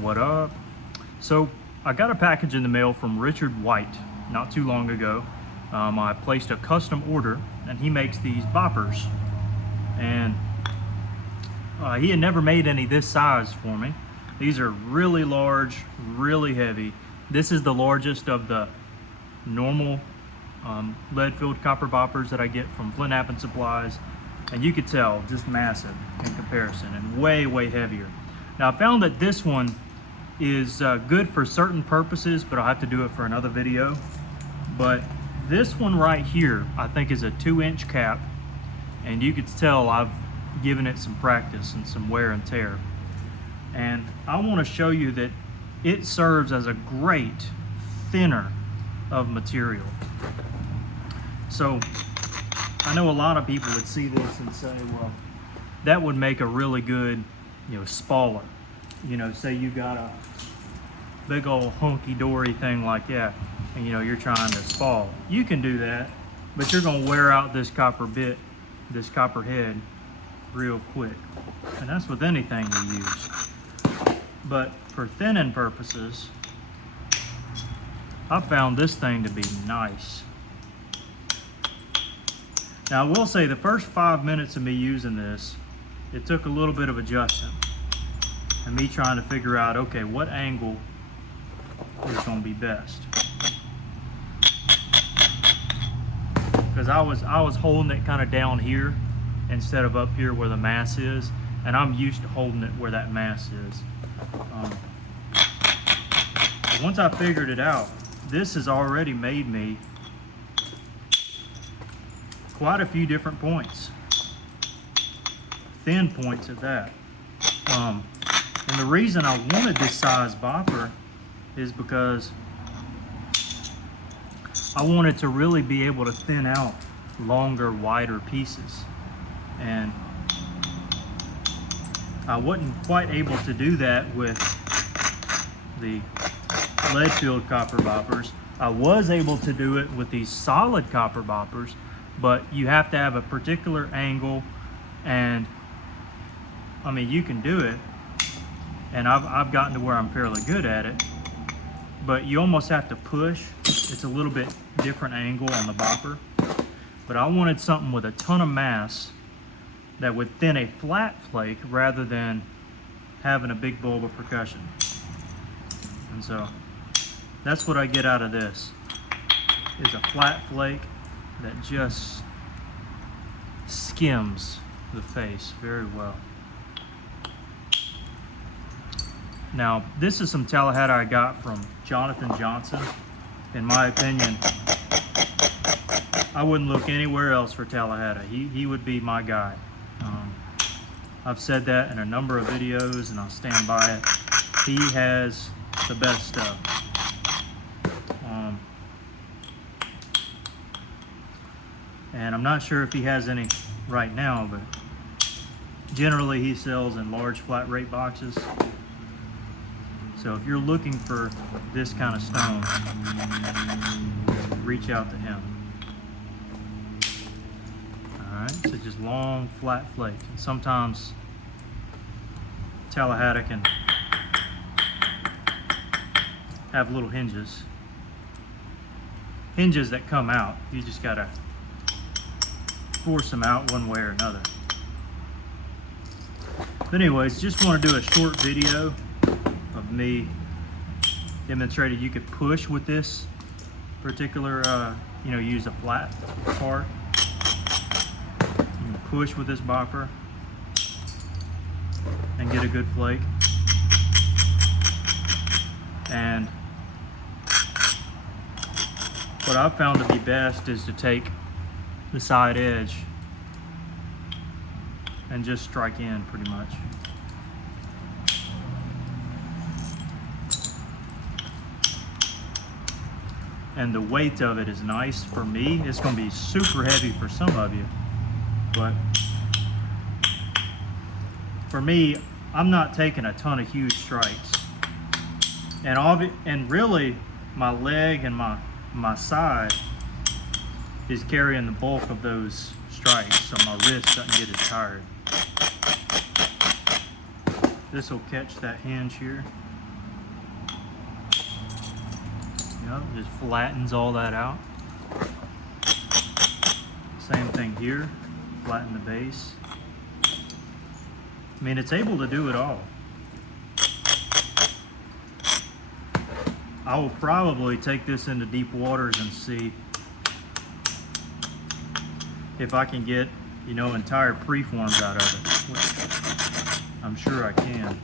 What up? So I got a package in the mail from Richard White not too long ago. I placed a custom order and he makes these boppers, and he had never made any this size for me. These are really large, really heavy. This is the largest of the normal lead-filled copper boppers that I get from Flintknapping supplies, and you could tell just massive in comparison and way, way heavier. Now I found that this one is good for certain purposes, but I'll have to do it for another video. But this one right here I think is a 2-inch cap, and you could tell I've given it some practice and some wear and tear. And I want to show you that it serves as a great thinner of material. So I know a lot of people would see this and say, well, that would make a really good, spaller. Say you got a big old hunky-dory thing like that, and you're trying to spall. You can do that, but you're gonna wear out this copper bit, this copper head, real quick. And that's with anything you use. But for thinning purposes, I found this thing to be nice. Now I will say the first 5 minutes of me using this, it took a little bit of adjustment and me trying to figure out, okay, what angle is going to be best. Because I was holding it kind of down here instead of up here where the mass is, and I'm used to holding it where that mass is. But once I figured it out, this has already made me quite a few different points, thin points at that. And the reason I wanted this size bopper is because I wanted to really be able to thin out longer, wider pieces. And I wasn't quite able to do that with the lead-filled copper boppers. I was able to do it with these solid copper boppers, but you have to have a particular angle, and I mean, you can do it, and I've gotten to where I'm fairly good at it, but you almost have to push. It's a little bit different angle on the bopper, but I wanted something with a ton of mass that would thin a flat flake rather than having a big bulb of percussion. And so that's what I get out of this, is a flat flake that just skims the face very well. Now, this is some Tallah I got from Jonathan Johnson. In my opinion, I wouldn't look anywhere else for Tallah. He would be my guy. I've said that in a number of videos, and I'll stand by it. He has the best stuff. And I'm not sure if he has any right now, but generally he sells in large flat rate boxes. So if you're looking for this kind of stone, reach out to him. Alright, so just long flat flakes. And sometimes Tallah can have little hinges. Hinges that come out. You just gotta force them out one way or another. But anyways, just want to do a short video of me demonstrating you could push with this particular, use a flat part. You can push with this bopper and get a good flake. And what I've found to be best is to take the side edge and just strike in pretty much. And the weight of it is nice for me. It's going to be super heavy for some of you, but for me, I'm not taking a ton of huge strikes. And really, my leg and my side is carrying the bulk of those strikes, so my wrist doesn't get as tired. This will catch that hinge here. know, just flattens all that out. Same thing here, flatten the base. I mean, it's able to do it all. I will probably take this into deep waters and see if I can get, you know, entire preforms out of it, which I'm sure I can.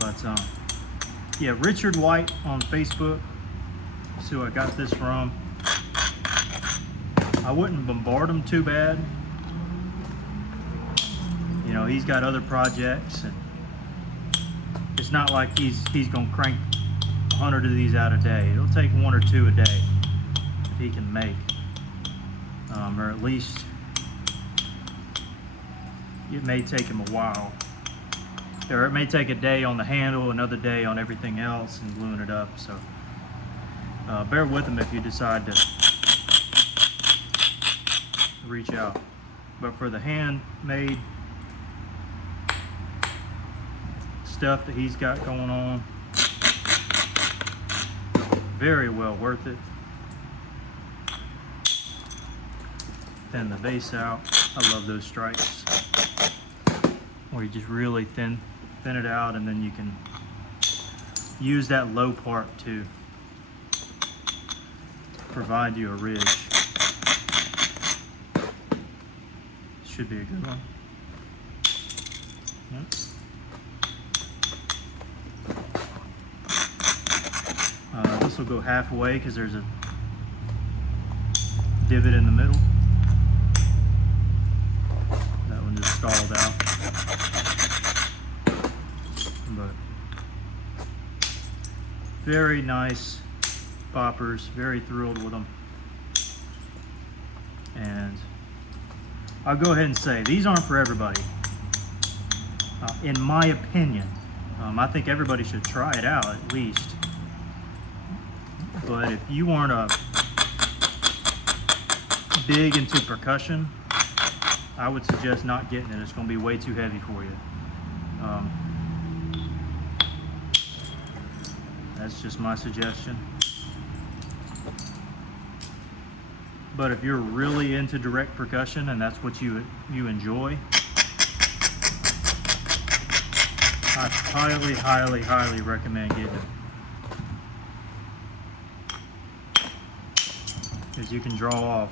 But yeah, Richard White on Facebook. That's who I got this from. I wouldn't bombard him too bad. You know, he's got other projects, and it's not like he's gonna crank 100 of these out a day. It'll take 1 or 2 a day if he can make, or at least it may take him a while. Or it may take a day on the handle, another day on everything else and gluing it up. So bear with him if you decide to reach out. But for the handmade stuff that he's got going on, very well worth it. Thin the base out. I love those stripes where you just really thin it out, and then you can use that low part to provide you a ridge. Should be a good one. Yep. This will go halfway because there's a divot in the middle. That one just stalled out. But very nice boppers, very thrilled with them. And I'll go ahead and say, these aren't for everybody. In my opinion, I think everybody should try it out at least. But if you aren't big into percussion, I would suggest not getting it. It's going to be way too heavy for you. That's just my suggestion. But if you're really into direct percussion and that's what you enjoy, I highly, highly, highly recommend getting it. Because you can draw off,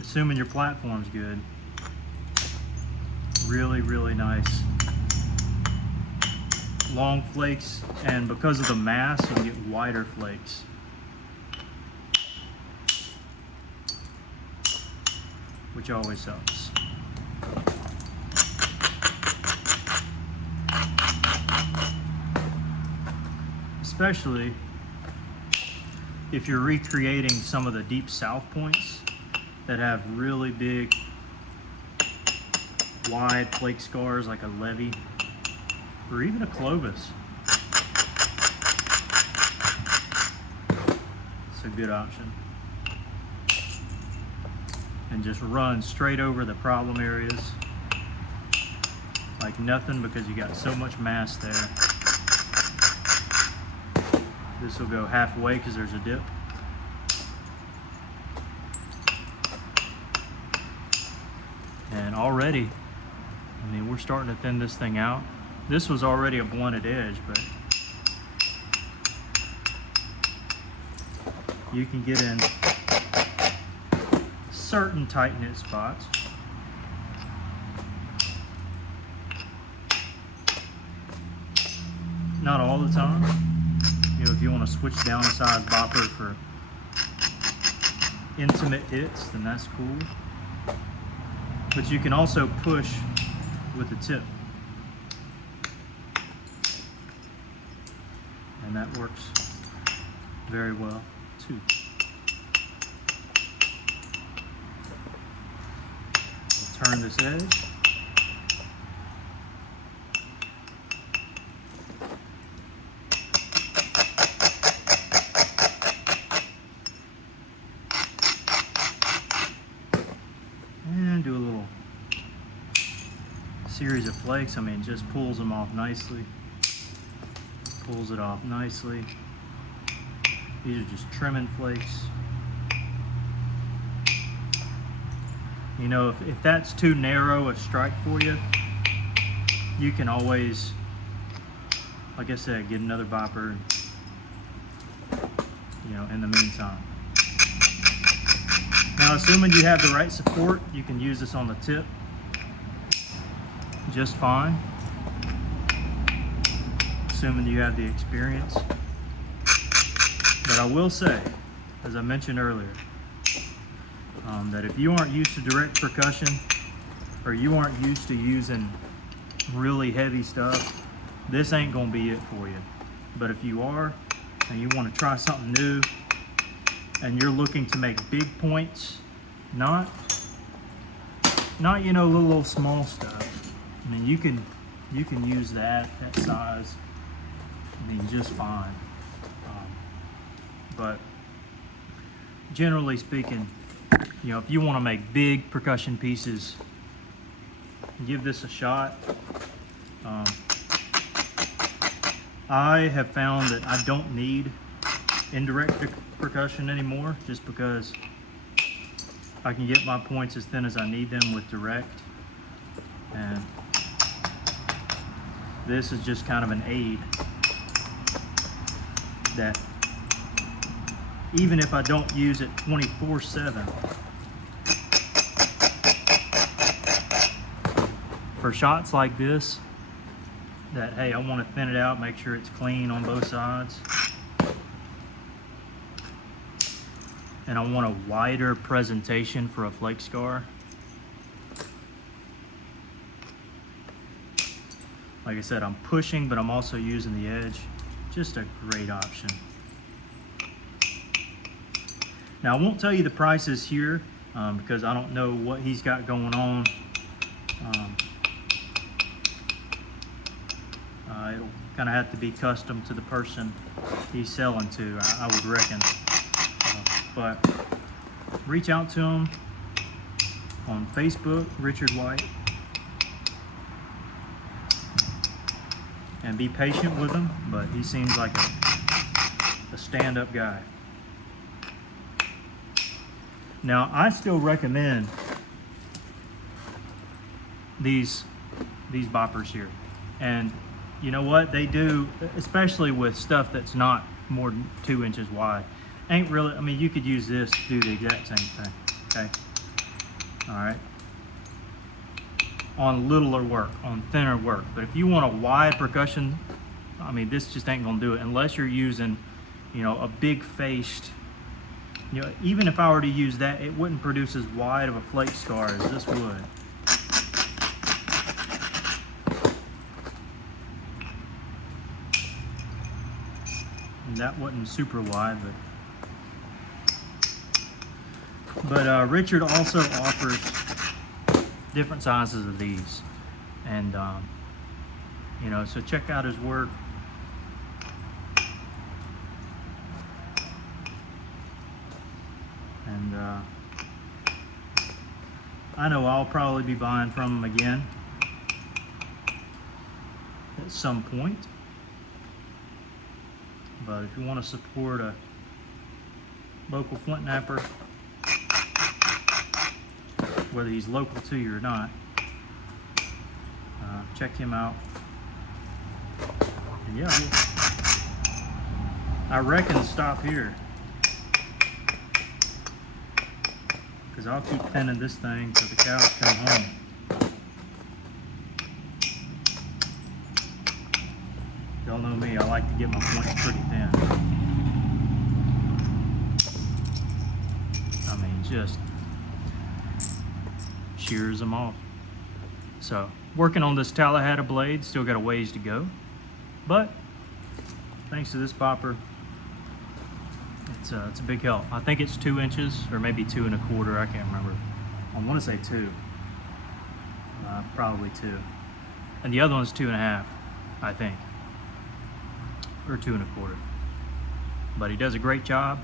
assuming your platform's good, really, really nice long flakes, and because of the mass, you can get wider flakes. Which always helps. Especially if you're recreating some of the deep south points that have really big, wide flake scars like a levy or even a Clovis. It's a good option. And just run straight over the problem areas like nothing, because you got so much mass there. This will go halfway because there's a dip. And already, I mean, we're starting to thin this thing out. This was already a blunted edge, but you can get in certain tight knit spots. Not all the time. You know, if you want to switch down a size bopper for intimate hits, then that's cool. But you can also push with the tip. And that works very well too. We'll turn this edge. And do a little series of flakes, I mean, just pulls them off nicely. Pulls it off nicely. These are just trimming flakes. You know, if that's too narrow a strike for you, you can always, like I said, get another bopper, you know, in the meantime. Now, assuming you have the right support, you can use this on the tip just fine. Assuming you have the experience. But I will say, as I mentioned earlier, that if you aren't used to direct percussion, or you aren't used to using really heavy stuff, this ain't gonna be it for you. But if you are, and you want to try something new, and you're looking to make big points, not you know, little small stuff. I mean, you can use that size, I mean, just fine. But generally speaking, you know, if you want to make big percussion pieces, give this a shot. I have found that I don't need indirect percussion anymore, just because I can get my points as thin as I need them with direct. And this is just kind of an aid that even if I don't use it 24/7, for shots like this, that, hey, I want to thin it out, make sure it's clean on both sides, and I want a wider presentation for a flake scar. Like I said, I'm pushing, but I'm also using the edge. Just a great option. Now, I won't tell you the prices here because I don't know what he's got going on. It'll kind of have to be custom to the person he's selling to, I would reckon. But reach out to him on Facebook, Richard White, and be patient with him, but he seems like a stand-up guy. Now, I still recommend these boppers here. And you know what they do, especially with stuff that's not more than 2 inches wide, ain't really, I mean, you could use this to do the exact same thing, okay? All right. On littler work, on thinner work. But if you want a wide percussion, I mean, this just ain't gonna do it unless you're using, you know, a big faced, you know, even if I were to use that, it wouldn't produce as wide of a flake scar as this would. And that wasn't super wide, but Richard also offers different sizes of these, and you know, so check out his work. And I know I'll probably be buying from him again at some point. But if you want to support a local flint napper, whether he's local to you or not, check him out. And yeah, I reckon stop here, because I'll keep thinning this thing till the cows come home. Y'all know me, I like to get my points pretty thin. I mean, just shears them off. So, working on this Tallah blade, still got a ways to go. But, thanks to this bopper, it's a big help. I think it's 2 inches, or maybe 2 1/4, I can't remember. I want to say 2. Probably 2. And the other one's 2 1/2, I think. Or 2 1/4. But he does a great job,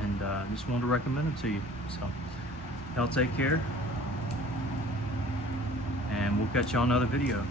and just wanted to recommend him to you. So, y'all take care, and catch you on another video.